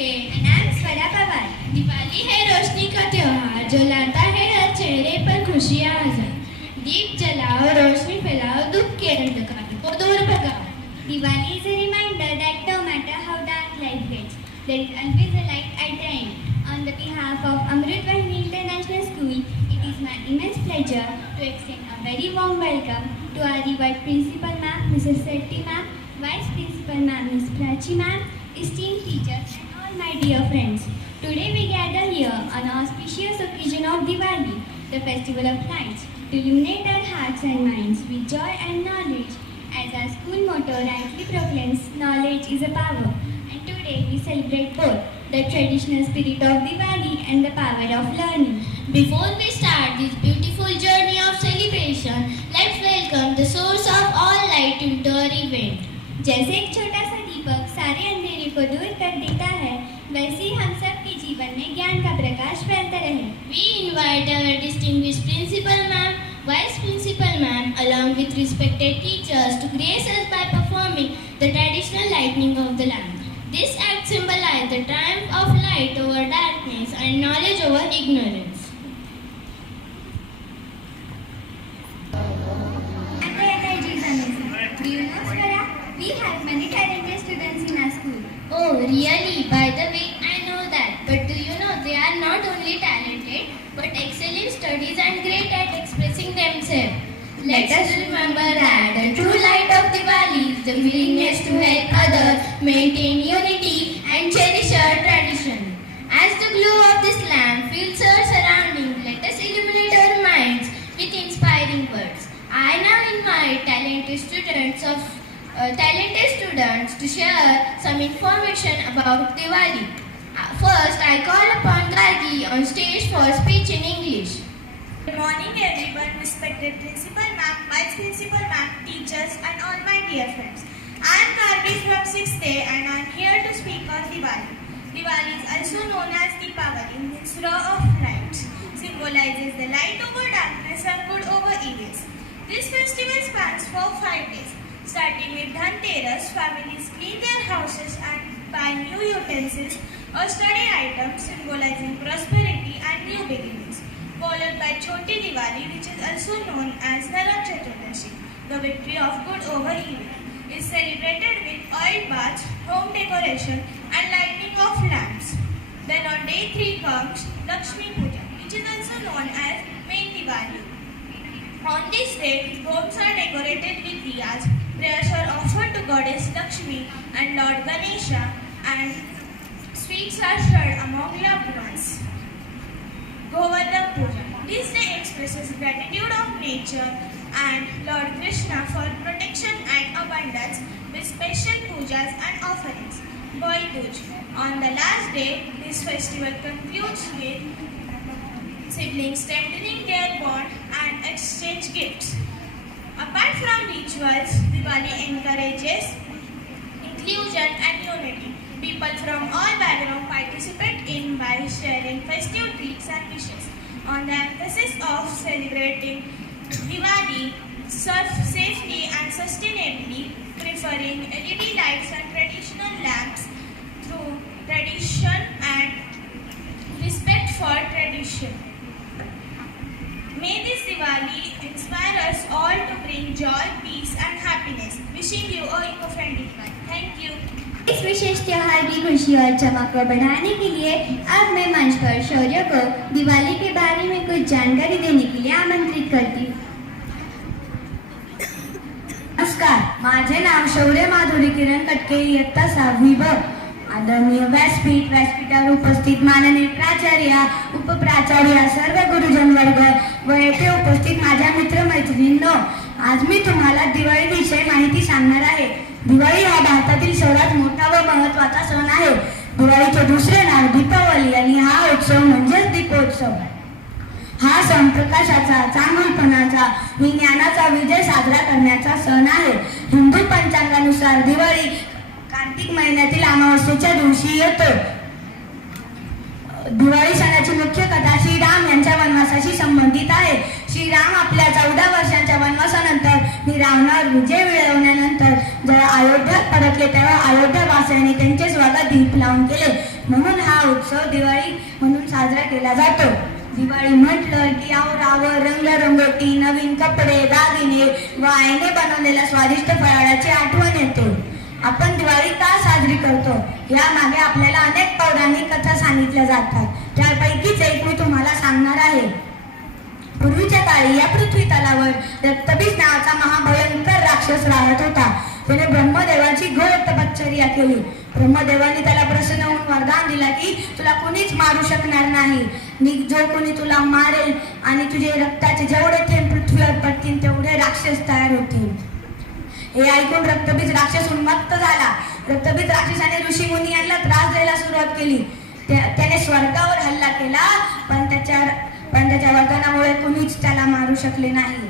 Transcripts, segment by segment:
के नाम स्वरा पवार। दिवाली है रोशनी का त्योहार जो लाता है हर चेहरे पर खुशियाँ हजार। दीप जलाओ, रोशनी फैलाओ, दुख के अंधकार को दूर भगाओ। Diwali is a reminder that no matter how dark life gets, there is always a light at the end. On the behalf of Amrit Vahini International School, it is my immense pleasure to extend a very warm welcome to our revered Principal Ma'am, Mrs. Sethi Ma'am, Vice Principal Ma'am, Ms. Prachi Ma'am, esteemed teachers and all my dear friends. Today we gather here on the auspicious occasion of Diwali, the festival of lights, to illuminate our hearts and minds with joy and knowledge. As our school motto rightly proclaims, knowledge is a power. And today we celebrate both the traditional spirit of Diwali and the power of learning. Before we start this beautiful journey of celebration, let's welcome the source of all light into our event. जैसे एक छोटा सा दीपक सारे अंधेरे को दूर कर देता है, वैसे ही हम सब के जीवन में ज्ञान का प्रकाश फैलता रहे. We invite our distinguished principal ma'am, vice principal ma'am, along with respected teachers to grace us by performing the traditional lighting of the lamp. This act symbolizes the triumph of light over darkness and knowledge over ignorance. And the energy is amazing. Do you know, Swara? We have many talented students in our school. Oh, really? By the way, I know that. But do you know they are not only talented, but excel in studies and great at expressing themselves. Let us remember that the true light of Diwali is the willingness to help others, maintain unity, and cherish our tradition. As the glow of this lamp fills our surroundings, let us illuminate our minds with inspiring words. I now invite talented students to share some information about Diwali. First, I call upon Gargi on stage for speech in English. Good morning everyone, respected Principal Ma'am, Vice Principal Ma'am, teachers and all my dear friends. I am Gargi from 6th day and I am here to speak on Diwali. Diwali is also known as Deepavali, means row of lights, symbolizes the light over darkness and good over evils. This festival spans for 5 days. Starting with Dhanteras, families clean their houses and buy new utensils or study items symbolizing prosperity and new beginnings. Followed by Choti Diwali, which is also known as Narak Chaturdashi, the victory of good over evil, is celebrated with oil baths, home decoration and lighting of lamps. Then on day 3 comes Lakshmi Puja, which is also known as main Diwali. On this day, homes are decorated with diyas, prayers are offered to Goddess Lakshmi and Lord Ganesha, and sweets are shared among loved ones. Govardhan Puja. This day expresses gratitude of nature and Lord Krishna for protection and abundance with special pujas and offerings. Bhai Dooj. On the last day, this festival concludes with siblings strengthening their bond and exchange gifts. Apart from rituals, Diwali encourages inclusion and unity. People from all backgrounds participate in by sharing festive treats and wishes. On the emphasis of celebrating Diwali, safely and sustainably, preferring LED lights and traditional lamps through tradition and respect for tradition. May this Diwali inspire us all to bring joy, peace and happiness. Wishing you a eco-friendly one. Thank you. इस विशेष त्योहार की खुशी और चमक को बढ़ाने के लिए अब मैं मंच पर शौर्य को दिवाली के बारे में कुछ जानकारी देने के लिए आमंत्रित करती हूँ. नमस्कार, माझे नाव शौर्य माधुरी किरण कटके, इयत्ता 6वी ब. आदरणीय व्यासपीठावर उपस्थित माननीय प्राचार्य, उपप्राचार्य, सर्व गुरुजन वर्ग व येथे उपस्थित माझ्या मित्रमैत्रिणींनो, आज मी तुम्हाला दिवाळीविषयी माहिती सांगणार आहे. दिवाळी हा भारतातील सर्वात मोठा व महत्त्वाचा सण आहे. दिवाळीचे दुसरे नाव दीपावली आणि हा उत्सव म्हणजेच दीपोत्सव. हा सण प्रकाशाचा, चांगुलपणाचा आणि ज्ञानाचा विजय साजरा करण्याचा सण आहे. हिंदू पंचांगानुसार दिवाळी कार्तिक महिन्यातील अमावस्येच्या दिवशी येतो. दिवाळी सणाची मुख्य कथा श्रीराम यांच्या वनवासाशी संबंधित आहे. श्रीराम आपल्या 14 वर्षांच्या वनवासानंतर रावणावर विजय मिळवल्यानंतर जेव्हा अयोध्यात परतले तेव्हा अयोध्यावासियांनी त्यांचे स्वागत दीप लावून केले. म्हणून हा उत्सव दिवाळी म्हणून साजरा केला जातो. दिवाळी म्हटलं की आवरावर रंगरंगोटी, नवीन कपडे, दागिने व आईने बनवलेल्या स्वादिष्ट फराळाची आठवण येते. आपण दिवाळी का साजरी करतो यामागे आपल्याला अनेक पौराणिक कथा सांगितल्या जातात. त्यापैकीच एक मी तुम्हाला सांगणार आहे. पूर्वीच्या काळी या पृथ्वी तलावर रक्तबीज नावाचा महाभयंकर राक्षस राहत होता. त्याने ब्रह्मदेवाची घोर तपश्चर्या केली. ब्रह्मदेवाने त्याला प्रसन्न होऊन वरदान दिला की तुला कोणीच मारू शकणार नाही. जो कोणी तुला मारेल आणि तुझे रक्ताचे जेवढे थेंब पृथ्वीवर पडतील तेवढे राक्षस तयार होतील. हे ऐकून रक्तबीज राक्षस उन्मत्त झाला. रक्तबीज राक्षसाने ऋषी मुनी यांना त्रास द्यायला सुरुवात केली. त्याने स्वर्गावर हल्ला केला, पण त्याच्या वरदानामुळे कोणीच त्याला मारू शकले नाही.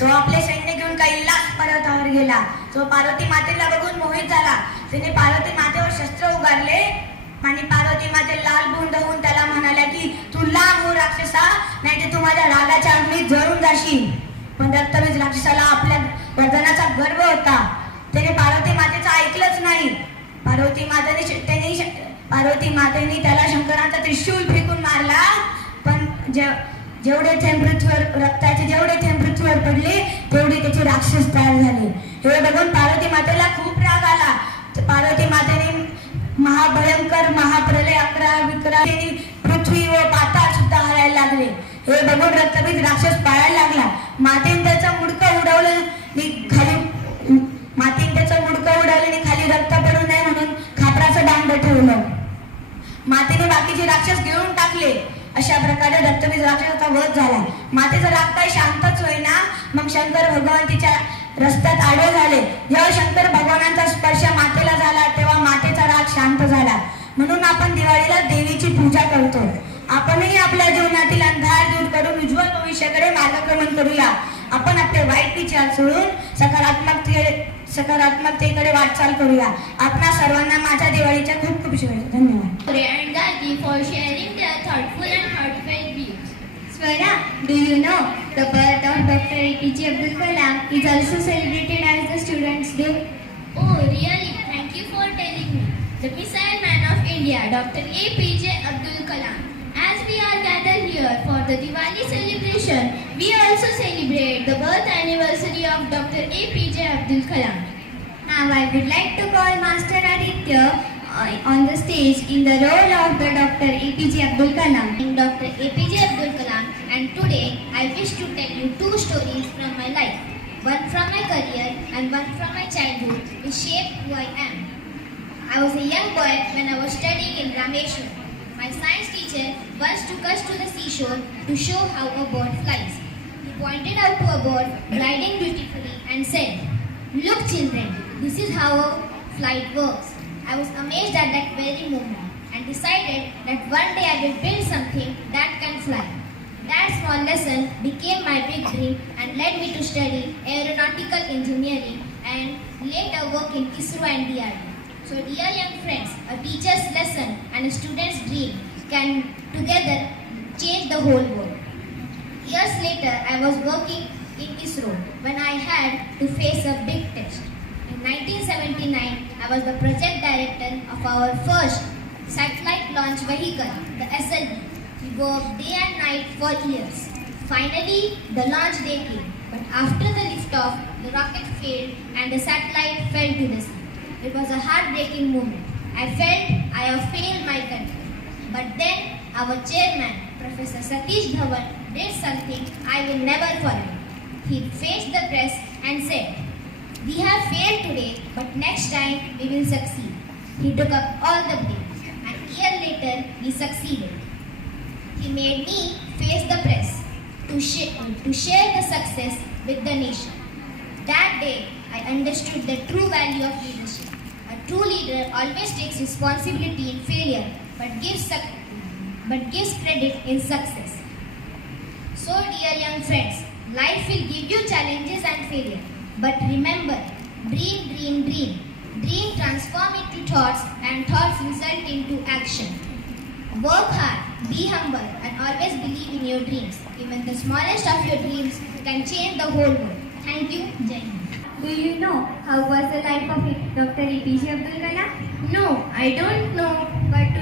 तो आपले सैन्य घेऊन कैलास पर्वतावर गेला. तो पार्वती मातेला बघून मोहित झाला. त्याने पार्वती मातेवर शस्त्र उगारले आणि पार्वती माते लाल बुंद होऊन त्याला म्हणाल्या की तू लांब हो राक्षसा, नाही तर तू माझ्या रागाच्या अग्नीत जळून जाशील. पण रक्तबीज राक्षसाला आपल्या वरदानाचा गर्व होता. त्याने पार्वती मातेचं ऐकलंच नाही. पार्वती मातेने त्याला शंकराचा त्रिशूल फेकून मारला. पण जेवढे थेंब पृथ्वीवर रक्ताचे जेवढे थेंब पृथ्वीवर पडले तेवढे त्याचे राक्षस तयार झाले. हे बघून पार्वती मातेला खूप राग आला. पार्वती मातेने महाभयंकर महाप्रलय 11 पृथ्वी व पाताळ सुद्धा हरायला लागले. हे बघून रक्तबीज राक्षस पळायला लागला. मातेने त्याचं मुडकं उडवलं आणि खाली रक्त पडू नये म्हणून खापराचं दांड ठेवलं. मातेने बाकीचे राक्षस गिळून टाकले. अशा प्रकारे रक्तबीज राक्षसाचा वध झाला. मातेचा राग काही शांतच होईना. मग शंकर भगवान तिच्या रस्त्यात आडवे झाले. जेव्हा शंकर भगवानांचा स्पर्श मातेला झाला तेव्हा मातेचा राग शांत झाला. म्हणून आपण दिवाळीला देवीची पूजा करतो. आपणही आपल्या जीवनातील अंधार दूर करून उज्ज्वल भविष्याकडे मार्गक्रमण करूया. आपण आपले वाईट विचार सोडून सकारात्मकतेकडे वाटचाल करूया. आपणा सर्वांना माझ्या दिवाळीच्या खूप खूप शुभेच्छा. धन्यवाद. And Gandhi for sharing their thoughtful and heartfelt views. Swara, do you know the birth of Dr. APJ Abdul Kalam is also celebrated as the Students' Day? Oh, really? Thank you for telling me. The missile man of India, Dr. APJ Abdul Kalam. As we are gathered here for the Diwali celebration, we also celebrate the birth anniversary of Dr. APJ Abdul Kalam. Now I would like to call Master Aditya on the stage in the role of the Dr. APJ Abdul Kalam. I'm Dr. APJ Abdul Kalam, and today I wish to tell you two stories from my life. One from my career and one from my childhood, which shaped who I am. I was a young boy when I was studying in Rameshwar. My science teacher once took us to the seashore to show how a bird flies. He pointed out to a bird gliding beautifully and said, "Look children, this is how a flight works." I was amazed at that very moment and decided that one day I will build something that can fly. That small lesson became my big dream and led me to study aeronautical engineering and later work in ISRO and DRDO. So dear young friends, a teacher's lesson and a student's dream can together change the whole world. Years later, I was working in ISRO when I had to face a big test. In 1979, I was the project director of our first satellite launch vehicle, the SLV. We worked day and night for years. Finally, the launch day came, but after the liftoff, the rocket failed and the satellite fell to the sea. It was a heartbreaking moment. I felt I have failed my country. But then our chairman, Professor Satish Dhawan, did something I will never forget. He faced the press and said, "We have failed today, but next time we will succeed." He took up all the blame, and a year later we succeeded. He made me face the press to share the success with the nation. That day I understood the true value of leadership. A true leader always takes responsibility in failure, but gives credit in success. So dear young friends, life will give you challenges and failure. But remember, dream, dream, dream. Dream transform into thoughts and thoughts result into action. Work hard, be humble and always believe in your dreams. Even the smallest of your dreams can change the whole world. Thank you. Jai Hind. Do you know how was the life of Dr. APJ Abdul Kalam? No, I don't know. But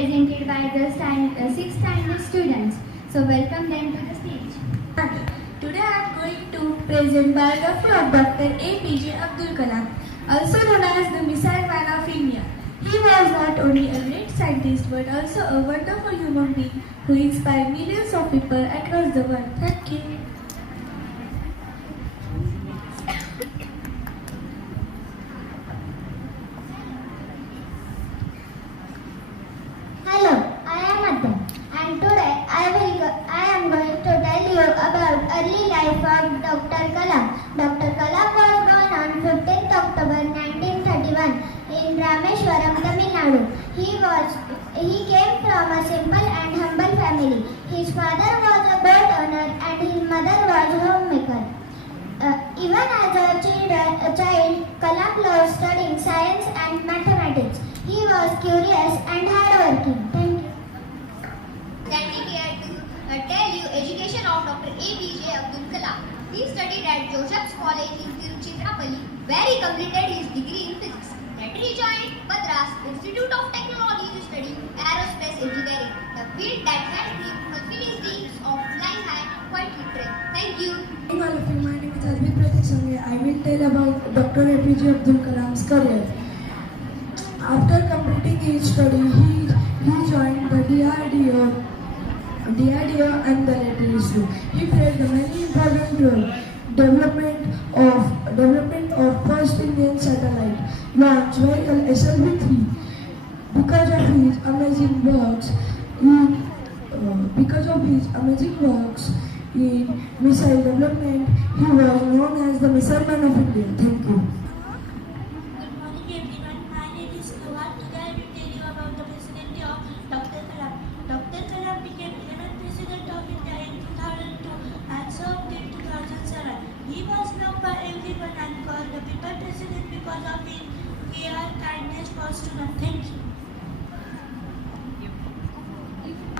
presented by the 6th standard students. So welcome them to the stage. Today I am going to present biography of Dr. APJ Abdul Kalam, also known as the Missile Man of India. He was not only a great scientist but also a wonderful human being who inspired millions of people across the world. Thank you. Hello, I am Adya, and today I am going to tell you about early life of Dr. Kalam. Dr. Kalam was born on 15th October 1931 in Rameshwaram, Tamil Nadu. He came from a simple and humble family. His father was a boat owner and his mother was a homemaker. Even as a child, Kalam loved studying science and mathematics. He was curious and hardworking. Thank you. Standing here to tell you education of Dr. APJ Abdul Kalam. He studied at Joseph's College in Tiruchirappalli, where he completed his degree in physics. Later he joined Madras Institute of Technology to study aerospace engineering, the field that helped him fulfill his dreams of flying high quite literally. Thank you. Hello, my name is Arvind Pratik Sangre. I will tell about Dr. APJ Abdul Kalam's career. After completing his study, he joined the DRDO and the later ISRO. He played a very important role development of first Indian satellite launch vehicle SLV-3. Because of his amazing works in missile development, he was known as the Missile Man of India. Thank you. Good morning everyone. My name is Rohan. Today I will tell you about the presidency of Dr. Kalam. Dr. Kalam became 11th President of India in 2002 and served till 2007. He was loved by everyone and called the people president because of his care, kindness for students. Thank you.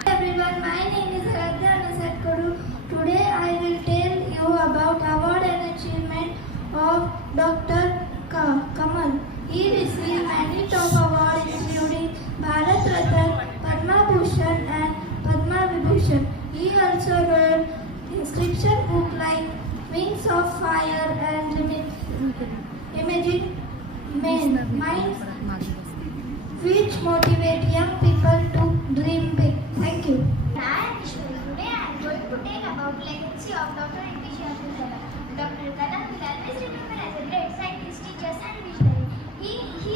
Everyone, my name is Aradhya Nasatkodu. Today I will tell you about award and achievement of Dr. Kamal. He received many top awards including Bharat Ratna, Padma Bhushan and Padma Vibhushan. He also wrote inscription books like Wings of Fire and Imagine Minds, which motivate young people to dream big. Thank you. I am Ishwari. Today I am going to tell about legacy of Dr. APJ Abdul Kalam. Dr. Kalam will always remember as a great scientist, teacher and visionary. He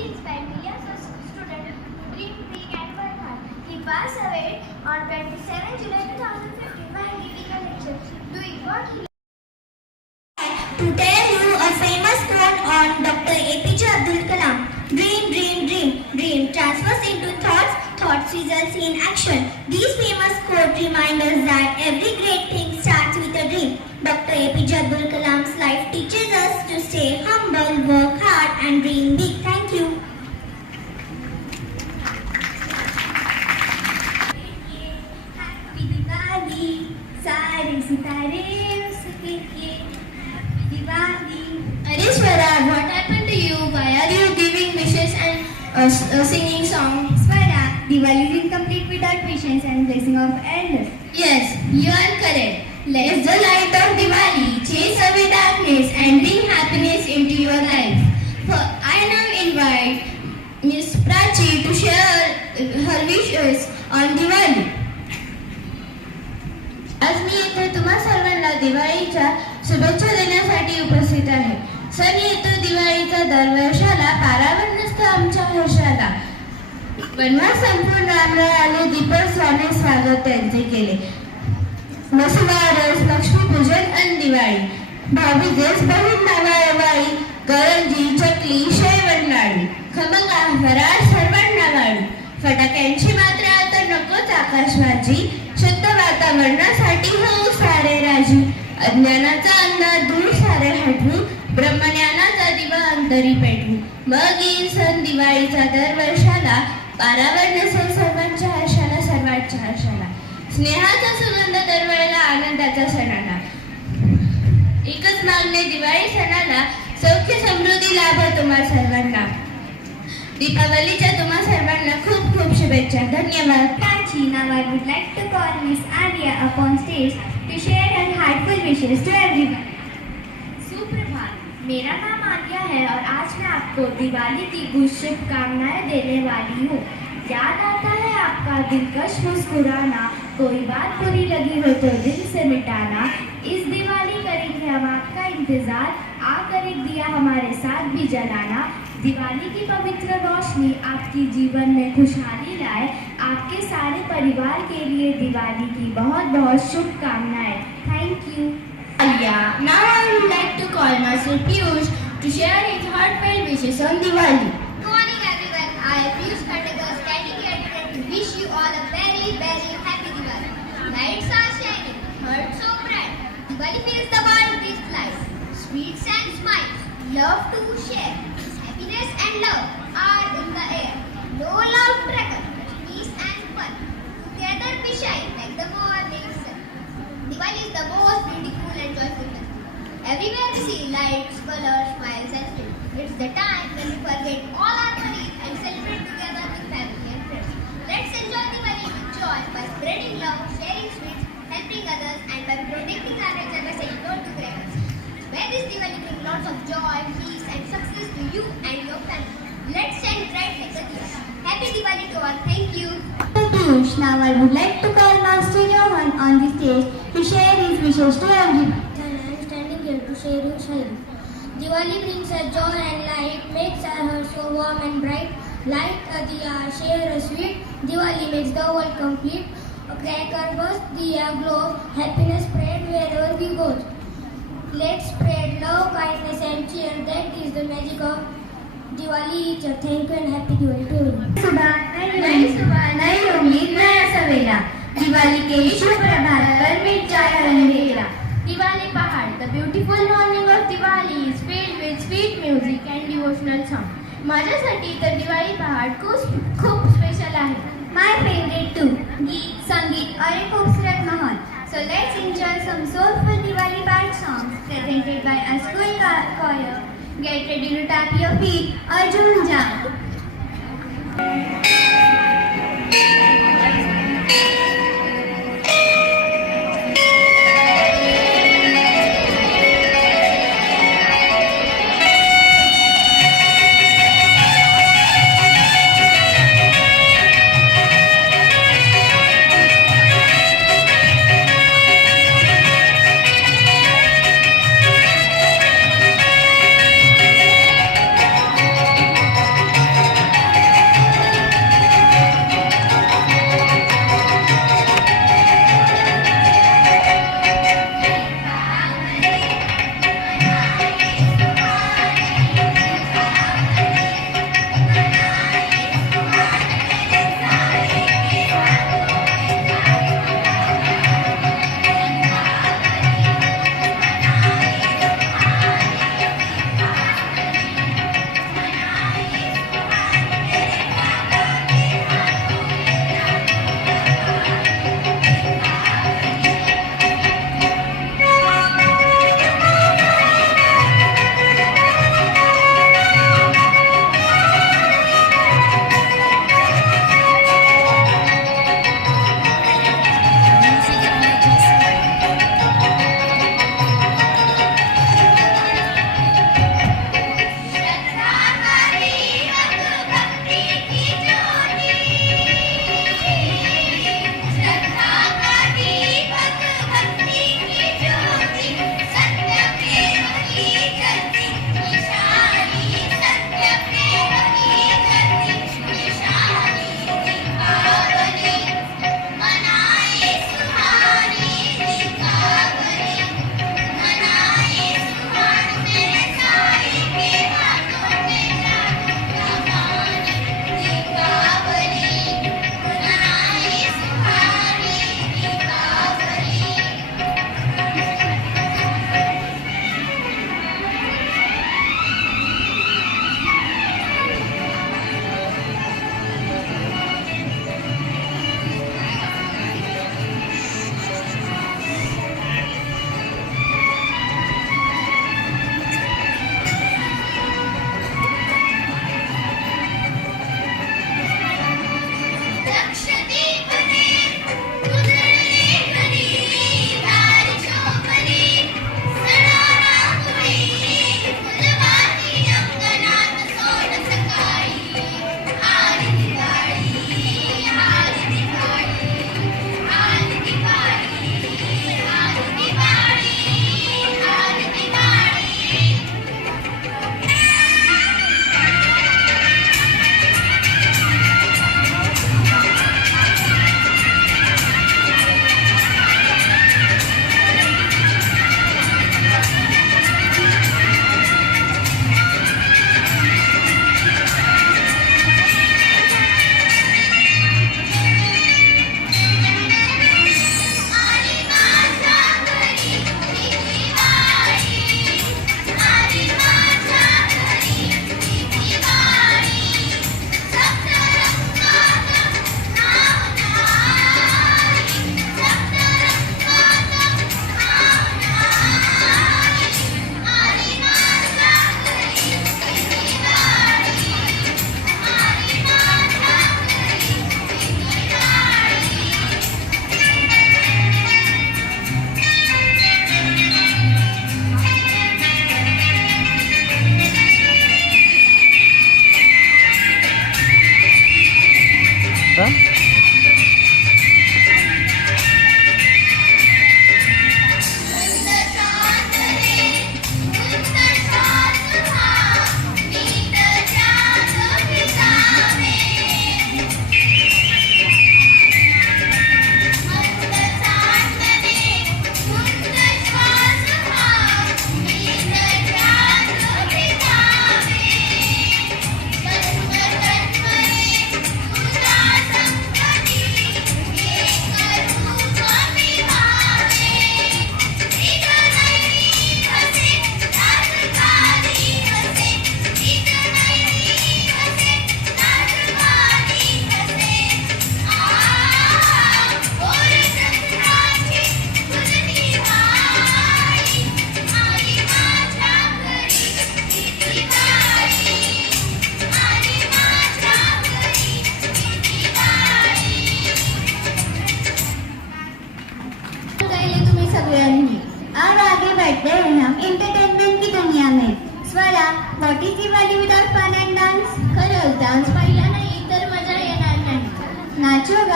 inspired millions of students to dream big and work hard. He passed away on 27 July 2015 while giving a lecture, doing what he To tell you a famous quote on Dr. APJ Abdul Kalam. Dream, dream, dream. Dream transfers into thoughts. Thoughts results in action. These famous quotes remind us that every great thing starts with a dream. Dr. APJ Abdul Kalam's life teaches us to stay humble, work hard and dream big. Thank you. Happy Diwali, सारे सितारे उसके लिए Happy Diwali. Swara, what happened to you? Why are you giving wishes and singing songs? Swara, Diwali is incomplete without wishes and blessing of elders. Yes, you are correct. Let the light of Diwali chase away darkness and bring happiness into your life. I now invite Miss Prachi to share her wishes on Diwali. आज मी येथे तुम्हा सर्वांना दिवाळीच्या शुभेच्छा देण्यासाठी उपस्थित आहे. सण येतो दिवाळीचा दरवर्षाला पारावर नसतो आमच्या हर्षाला. वनवास संपूर्ण रामराय आले दीपोत्सवाने स्वागत त्यांचे केले. वसुबारस लक्ष्मीपूजन आणि दिवाळी भावी देश बहीण नावाळी करंजी चकली शेवण लाडू खमंगा फराळ सर्वांना वाढू. फटाक्यांची मात्रा आता नकोच आकाशवाजी. शुद्ध वातावरणासाठी होऊ सारे राजी. अज्ञानाचा अंधार दूर सारे हटवू. ब्रह्मज्ञानाचा दिवा अंतरी पेटवू. मग येईल सण दिवाळीचा दरवर्षाला पारावर नसेल सर्वांच्या हर्षाला सर्वांच्या हर्षाला. स्नेहाचा सुगंध दरवेळेला आनंदाचा सणाला. एकच मागणे दिवाळी सणाला सौख्य समृद्धी लाभ तुम्हा सर्वांना. दीपावलीच्या तुम्हा सर्वांना खूप खूप शुभेच्छा. धन्यवाद. Kanchi, now I would like to call Miss Arya upon stage to share her heartful wishes to everyone. सुप्रभात. मेरा नाम आर्या है और आज मैं आपको दिवाली की कुछ शुभकामनाएं देने वाली हूँ. याद आता है आपका दिलकश मुस्कुराना, कोई बात बुरी लगी हो तो दिल से मिटाना. इस दिवाली करेंगे हम आपका इंतजार, आकर एक दिया हमारे साथ भी जलाना. दिवाली की पवित्र रोशनी आपकी जीवन में खुशहाली लाए. आपके सारे परिवार के लिए दिवाली की बहुत बहुत शुभकामनाएं. Thank you. Now I would like to call Master Piyush to share his heartfelt wishes on Diwali. Good morning everyone. I am Piyush Khandagar standing here to wish you all a very very happy Diwali. Lights are shining, hearts so bright. Diwali fills the world with lights, sweets and smiles, love to share. Happiness and love are in the air. No loud crackle, peace and fun. Together we shine like the morning sun. Diwali is the most beautiful and joyful festival. Everywhere we see lights, colors, smiles and sweets. It's the time when we forget all our worries and celebrate together with family and friends. Let's enjoy Diwali with joy by spreading love, sharing sweets, helping others and by protecting our nature by saying no to crackers. May this Diwali bring lots of joy, peace and success to you and your family. Let's shine bright like a diya. Happy Diwali to all. Thank you. Piyush, now I would like to call Master Rohan on the stage to share his wishes to everyone. And I am standing here to share your shairi. Diwali brings us joy and light, makes our hearts so warm and bright. Light a diya, share a sweet. Diwali makes the world complete. A cracker burst, diya glow, happiness spread wherever we go. Let's spread love, kindness and cheer. That is the magic of Diwali. Thank you and happy Diwali to everyone. नई सुबह, नई उम्मीद, नया सवेरा. दिवाली के शुभ प्रभात पर मिट जाए अंधेरा. Diwali Pahad, the beautiful morning of Diwali is filled with sweet music and devotional song. माझ्यासाठी तर दिवाळी पहाड खूप स्पेशल आहे. My favorite too. गीत, संगीत और एक खूबसूरत माहौल. So let's enjoy some soulful Diwali band songs presented by a school choir. Get ready to tap your feet और झूम जाओ.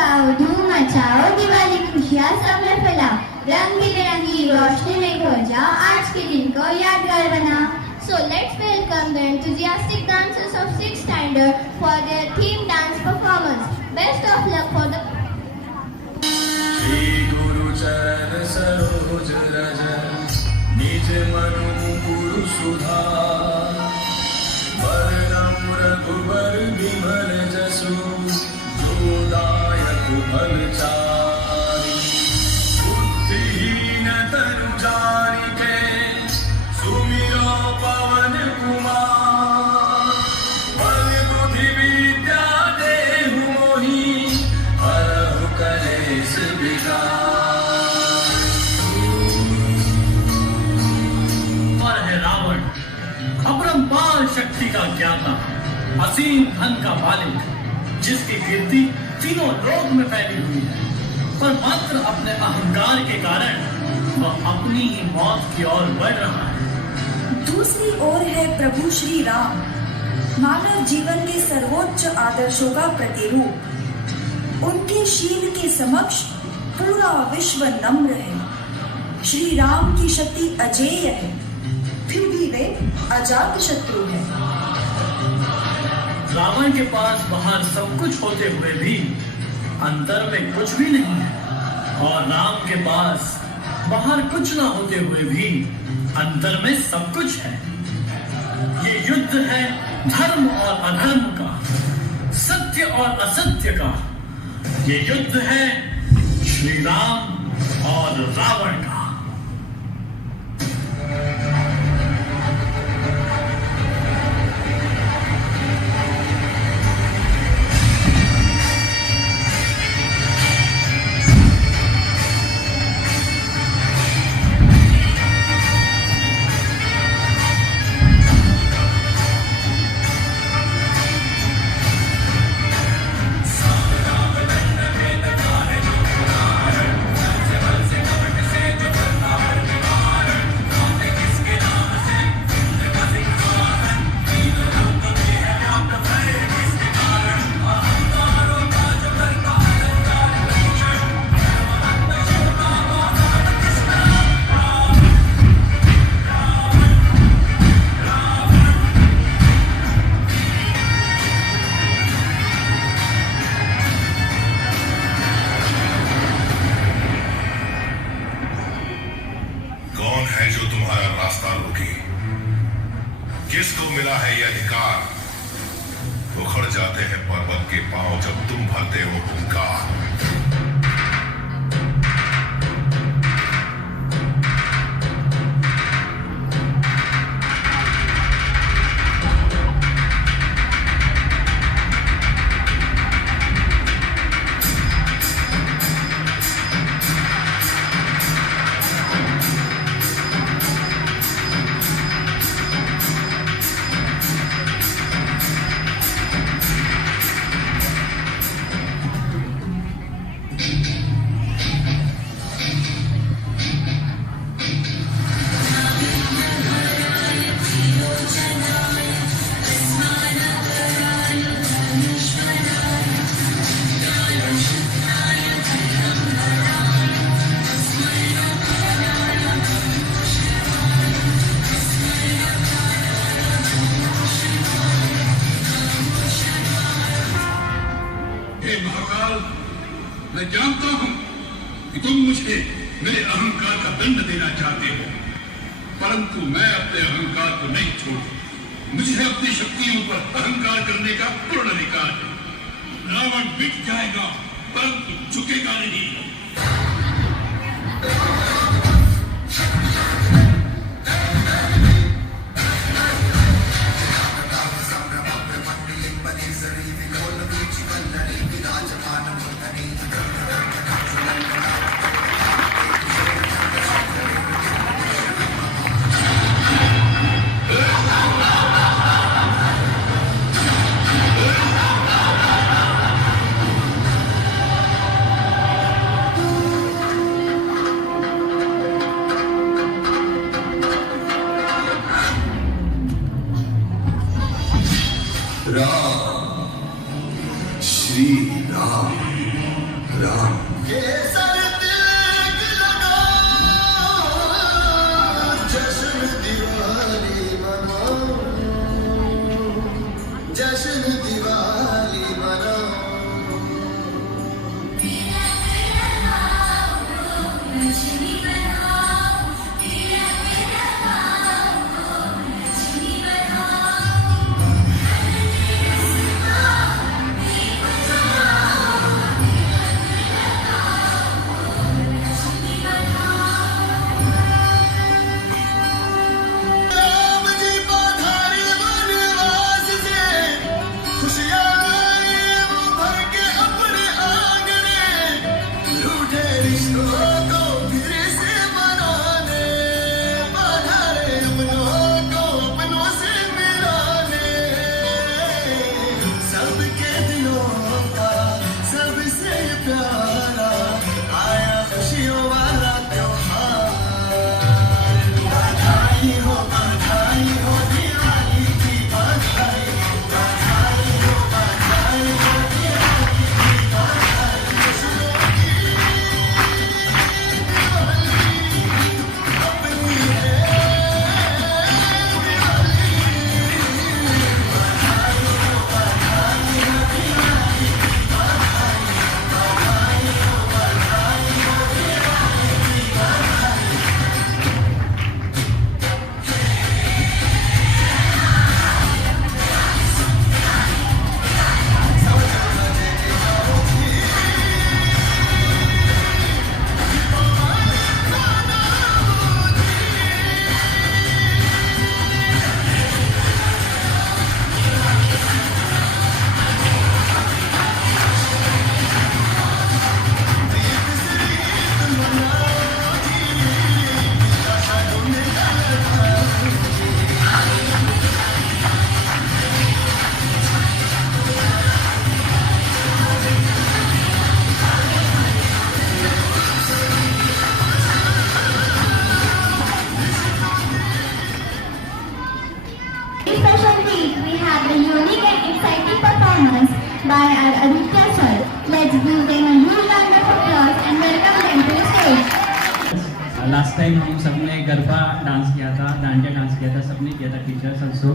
गाओ, धूम मचाओ, दिवाली खुशियाँ सब में फैलाओ, रंग बिरंगी रोशनी में खो जाओ, आज के दिन को यादगार बनाओ. So let's welcome the enthusiastic dancers of 6th standard for their theme dance performance. Best of luck for the Shri गुरु चरण सरोज रज निज मनु गुरु सुधार वरनम रघुबर विमल जसु जोदायक फलचारि बुद्धिहीन तनु जानिके सुमिरो पवन कुमार बल बुद्धि विद्या देहु मोहि हरहु कलेश और है रावण, अपरंपार शक्ति का ज्ञाता, असीम धन का मालिक, जिसकी कीर्ति तीनों लोक में फैली हुई है, पर मात्र अपने अहंकार के कारण वह अपनी ही मौत की ओर बढ़ रहा है. दूसरी ओर है प्रभु श्री राम, मानव जीवन के सर्वोच्च आदर्शों का प्रतिरूप. उनके शील के समक्ष पूरा विश्व नम्र है. श्री राम की शक्ति अजेय है, फिर भी वे अजात शत्रु हैं. रावण के पास बाहर सब कुछ होते हुए भी अंतर में कुछ भी नहीं है, और राम के पास बाहर कुछ ना होते हुए भी अंतर में सब कुछ है. ये युद्ध है धर्म और अधर्म का, सत्य और असत्य का. ये युद्ध है श्री राम और रावण का. किसको मिला है ये अधिकार? उखड़ जाते हैं पर्वत के पांव जब तुम भरते हो हुंकार. मैं जानता हूं कि तुम मुझे मेरे अहंकार का दंड देना चाहते हो, परंतु मैं अपने अहंकार को नहीं छोड़ूं. मुझे अपनी शक्तियों पर अहंकार करने का पूर्ण अधिकार है. रावण मिट जाएगा परंतु झुकेगा नहीं. राम, श्री राम. राम जश्न दिवाली मनाओ जश्न दिवाली मनाओ राम जी पधारे वनवास से खुशियाँ लाए वो भर के अपने आंगने रूठे रिश्तों को फिर से मनाने पधारे अपनों को अपनों से मिलाने सबके दिलों का सबसे प्यारा आया खुशियों वाला त्योहार बधाई हो दिवाली की बधाई बधाई हो दिवाली की बधाई खुशियों की दिवाली अपनी है Special week, we have a unique and exciting performance by our Aditya sir. Let's give them a huge round of applause and welcome them to the stage. Last time हम सबने गरबा डांस किया था, डांडिया डांस किया था, सबने किया था, teachers also.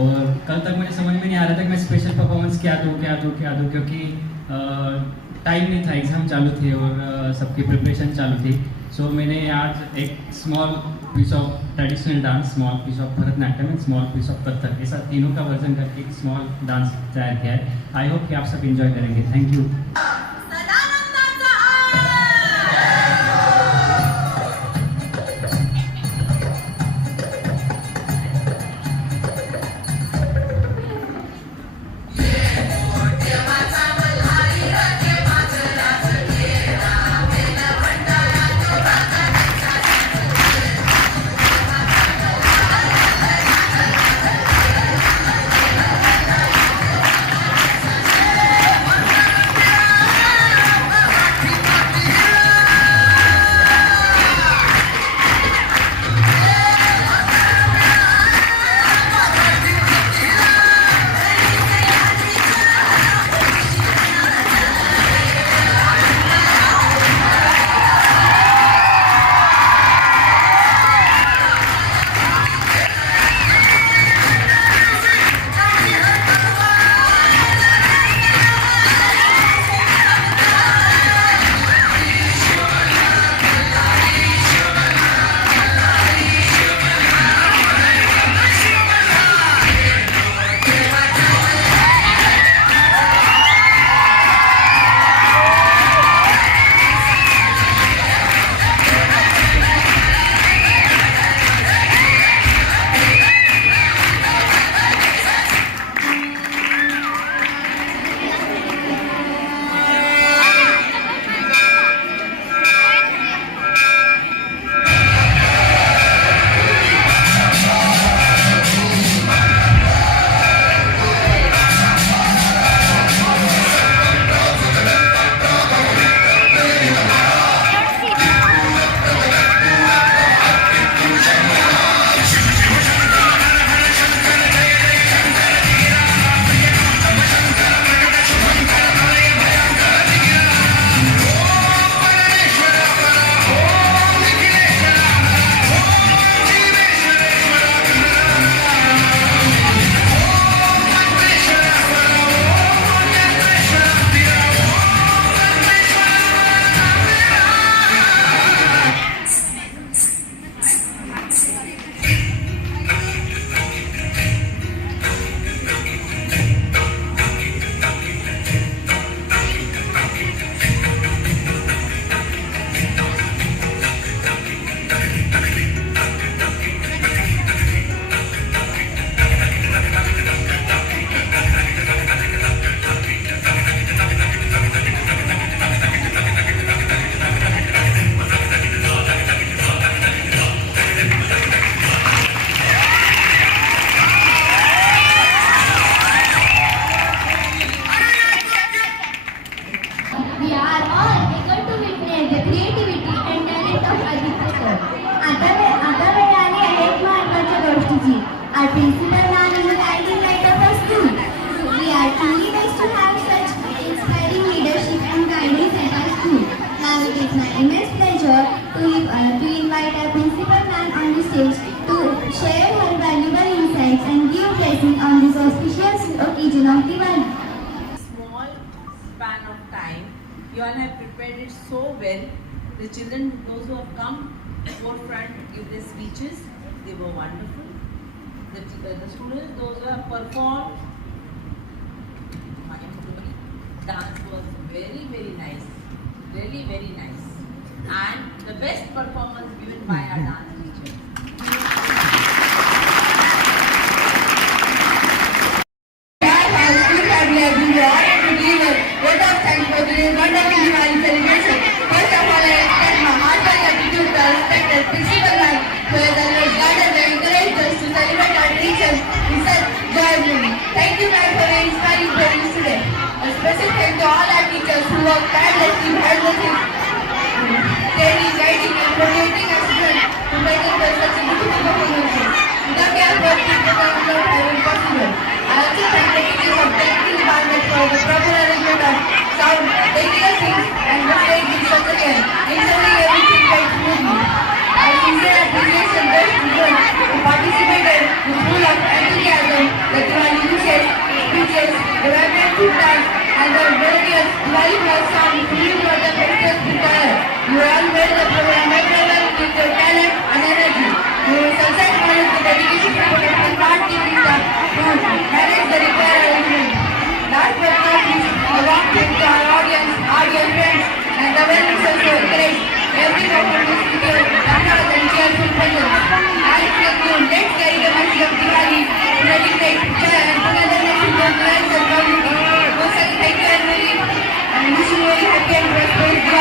और कल तक मुझे समझ में नहीं आ रहा था कि मैं स्पेशल परफॉर्मेंस क्या दूँ क्योंकि टाइम नहीं था, एग्ज़ाम चालू थे और सबकी प्रिपरेशन चालू थी। सो मैंने आज एक small piece of traditional dance, small piece of Bharatanatyam and small piece of Kathak, ऐसा तीनों का वर्जन करके एक स्मॉल डांस तैयार किया है। आई होप कि आप सब एंजॉय करेंगे। Thank you. You all have prepared it so well. The children, those who have come forefront to give their speeches, they were wonderful. The students, those who have performed, dance was very, very nice. Really very nice. And the best performance given by our dance teacher. Principal ma'am, who has always guided and encouraged us to celebrate our teachers in such joyfully. Thank you ma'am for your inspiring presence today. A special thank to all our teachers who work tirelessly behind the scenes, training, guiding and motivating our students to make us such a beautiful performance. Without your effort, this program would not have been possible. I also thank the teachers of technical department for the proper arrangement of sound, technical things and motivating instruction, ensuring everything went smoothly. I sincere appreciation best students who participated with full of enthusiasm, the Diwali wishes, speeches, the vibrant food dance, and the melodious Diwali love song fully brought the festivals to color. You all made the program memorable with your talent and energy. You will success acknowledge the dedication of the part teaching staff who manage the required arrangement. Last but not least, a warm thanks to our audience friends, and the well-wishers who encouraged every performance with your laughter and cheerful presence. I thank you. Let's carry the message of Diwali, spreading faith, joy, and togetherness with the friends and community. Once again, thank you everybody, and wish you a very happy and prosperous day.